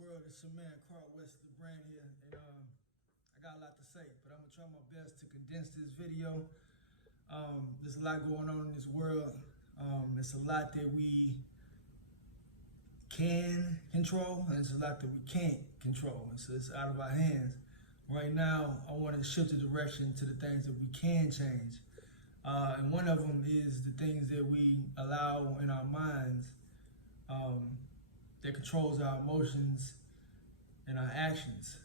world? It's your man Carl West, the brand here, and I got a lot to say, but I'm gonna try my best to condense this video. There's a lot going on in this world. It's a lot that we can control, and it's a lot that we can't control, and so it's out of our hands. Right now, I want to shift the direction to the things that we can change, and one of them is the things that we allow in our minds that controls our emotions and our actions,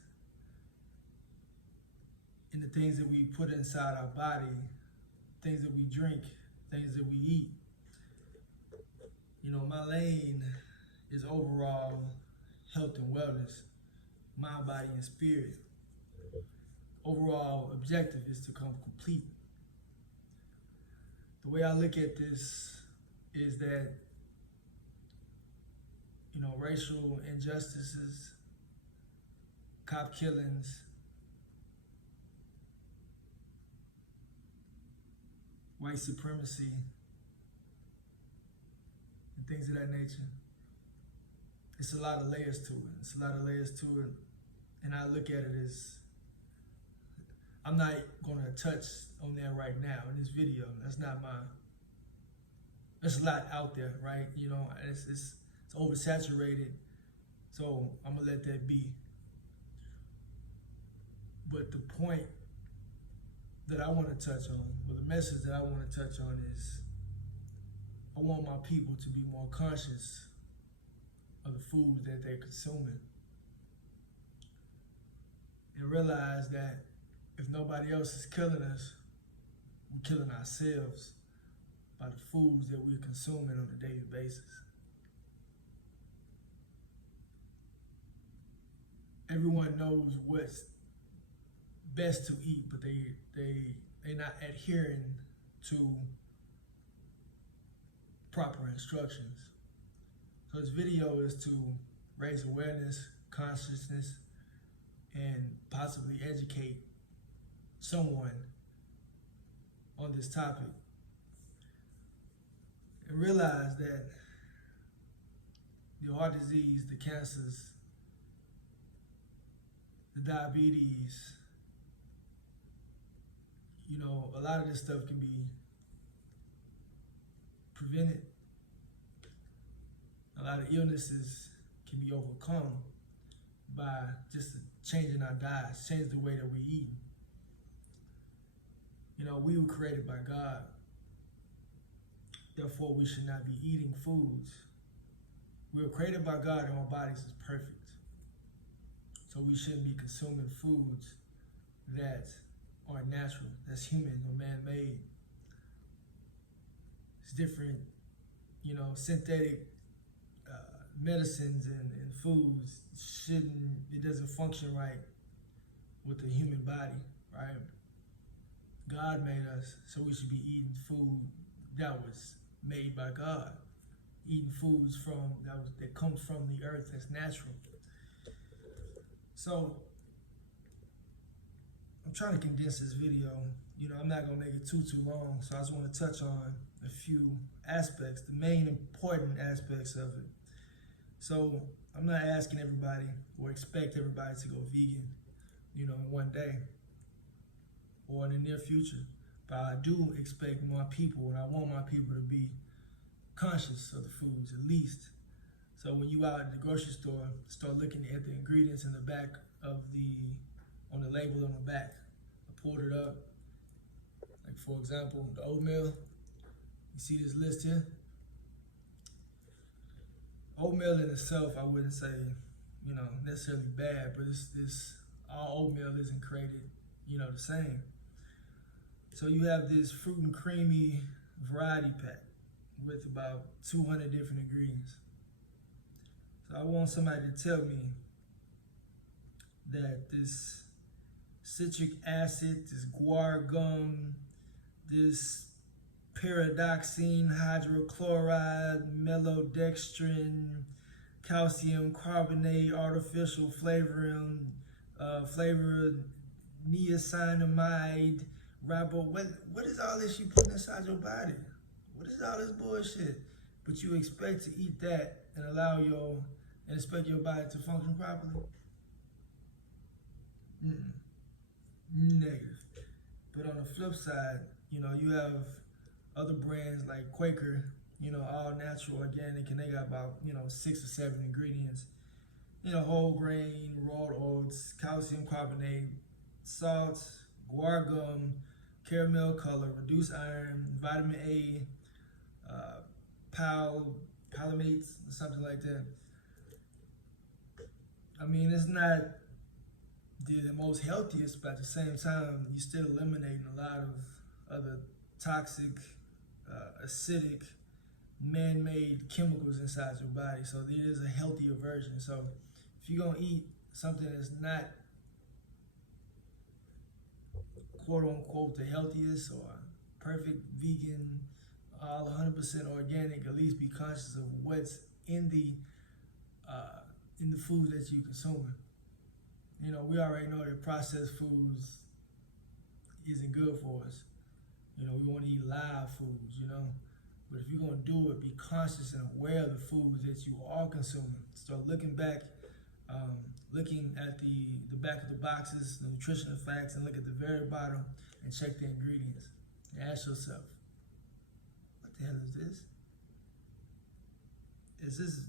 and the things that we put inside our body, things that we drink, things that we eat. You know, my lane is overall health and wellness, mind, body, and spirit. Overall objective is to become complete. The way I look at this is that, you know, racial injustices, cop killings, white supremacy, and things of that nature. It's a lot of layers to it. And I look at it as, I'm not gonna touch on that right now in this video. That's not there's a lot out there, right? You know, it's oversaturated. So I'm gonna let that be. But the point that I wanna touch on, or the message that I wanna touch on is, I want my people to be more conscious of the foods that they're consuming, and realize that if nobody else is killing us, we're killing ourselves by the foods that we're consuming on a daily basis. Everyone knows what's best to eat, but they're not adhering to proper instructions. So this video is to raise awareness, consciousness, and possibly educate someone on this topic, and realize that the heart disease, the cancers, the diabetes, you know, a lot of this stuff can be prevented. A lot of illnesses can be overcome by just changing our diets, change the way that we eat. You know, we were created by God. Therefore, we should not be eating foods. We were created by God and our bodies is perfect. So we shouldn't be consuming foods that aren't natural, that's human or man-made. It's different, you know, synthetic medicines and foods it doesn't function right with the human body, right? God made us, so we should be eating food that was made by God. Eating foods that comes from the earth, that's natural. So I'm trying to condense this video. You know, I'm not gonna make it too long, so I just want to touch on a few aspects, the main important aspects of it. So I'm not asking everybody or expect everybody to go vegan, you know, in one day or in the near future. But I do expect my people, and I want my people to be conscious of the foods at least. So when you out at the grocery store, start looking at the ingredients in the back of on the label on the back. I pulled it up. Like for example, the oatmeal. You see this list here? Oatmeal in itself, I wouldn't say, you know, necessarily bad, but all oatmeal isn't created, you know, the same. So you have this fruit and creamy variety pack with about 200 different ingredients. So I want somebody to tell me that this citric acid, this guar gum, this pyridoxine, hydrochloride, maltodextrin, calcium carbonate, artificial flavoring, flavored niacinamide, what is all this you putting inside your body? What is all this bullshit? But you expect to eat that and allow your and expect your body to function properly? Negative. But on the flip side, you have other brands like Quaker, all natural, organic, and they got about, 6 or 7 ingredients. Whole grain, raw oats, calcium carbonate, salt, guar gum, caramel color, reduced iron, vitamin A, palmates, something like that. I mean, it's not the most healthiest, but at the same time, you're still eliminating a lot of other toxic, acidic, man-made chemicals inside your body. So there is a healthier version. So if you're gonna eat something that's not quote unquote the healthiest or perfect vegan, all 100% organic, at least be conscious of what's in the food that you're consuming. We already know that processed foods isn't good for us. We want to eat live foods, But if you're going to do it, be conscious and aware of the foods that you are consuming. Start looking back, looking at the back of the boxes, the nutritional facts, and look at the very bottom and check the ingredients. And ask yourself, what the hell is this?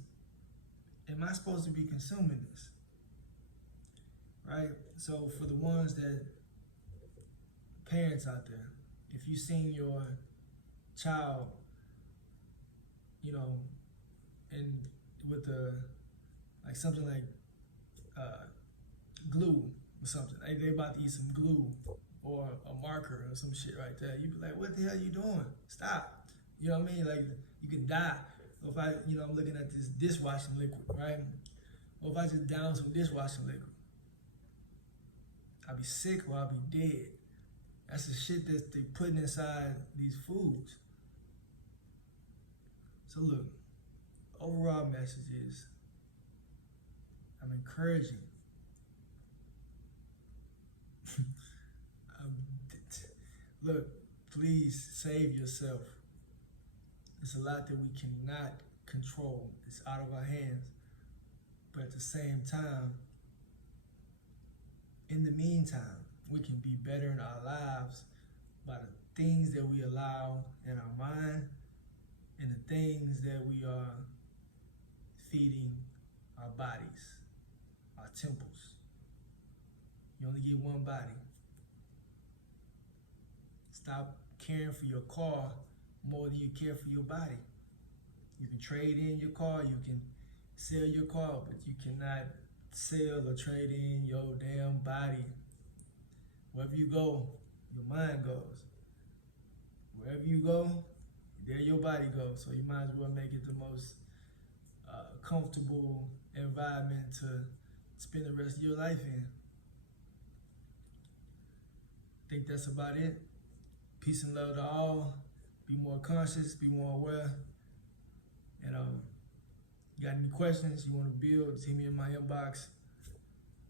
Am I supposed to be consuming this? Right? So for the ones that, parents out there, if you've seen your child, and with something like glue or something, they about to eat some glue or a marker or some shit right there, you be like, what the hell you doing? Stop. You know what I mean? Like, you can die. Or if I'm looking at this dishwashing liquid, right? Or if I just down some dishwashing liquid, I'll be sick or I'll be dead. That's the shit that they putting inside these foods. So look, overall message is, I'm encouraging. Look, please save yourself. It's a lot that we cannot control. It's out of our hands. But at the same time, in the meantime, we can be better in our lives by the things that we allow in our mind and the things that we are feeding our bodies, our temples. You only get one body. Stop caring for your car more than you care for your body. You can trade in your car, you can sell your car, but you cannot sell or trade in your damn body. Wherever you go, your mind goes. Wherever you go, there your body goes. So you might as well make it the most comfortable environment to spend the rest of your life in. I think that's about it. Peace and love to all. Be more conscious, be more aware. And you got any questions you want to build, just hit me in my inbox.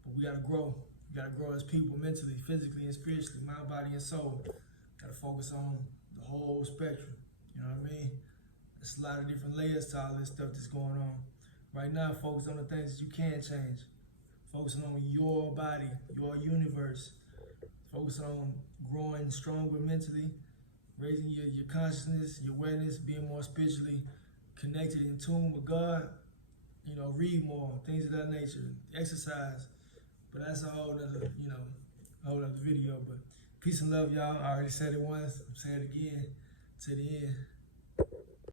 But we gotta grow. We gotta grow as people, mentally, physically, and spiritually, mind, body, and soul. Gotta focus on the whole spectrum. You know what I mean? There's a lot of different layers to all this stuff that's going on. Right now, focus on the things that you can change. Focusing on your body, your universe. Focus on growing stronger mentally, raising your consciousness, your awareness, being more spiritually connected, in tune with God. Read more, things of that nature. Exercise. But that's a whole other, whole other video. But peace and love, y'all. I already said it once. I'm saying it again. To the end.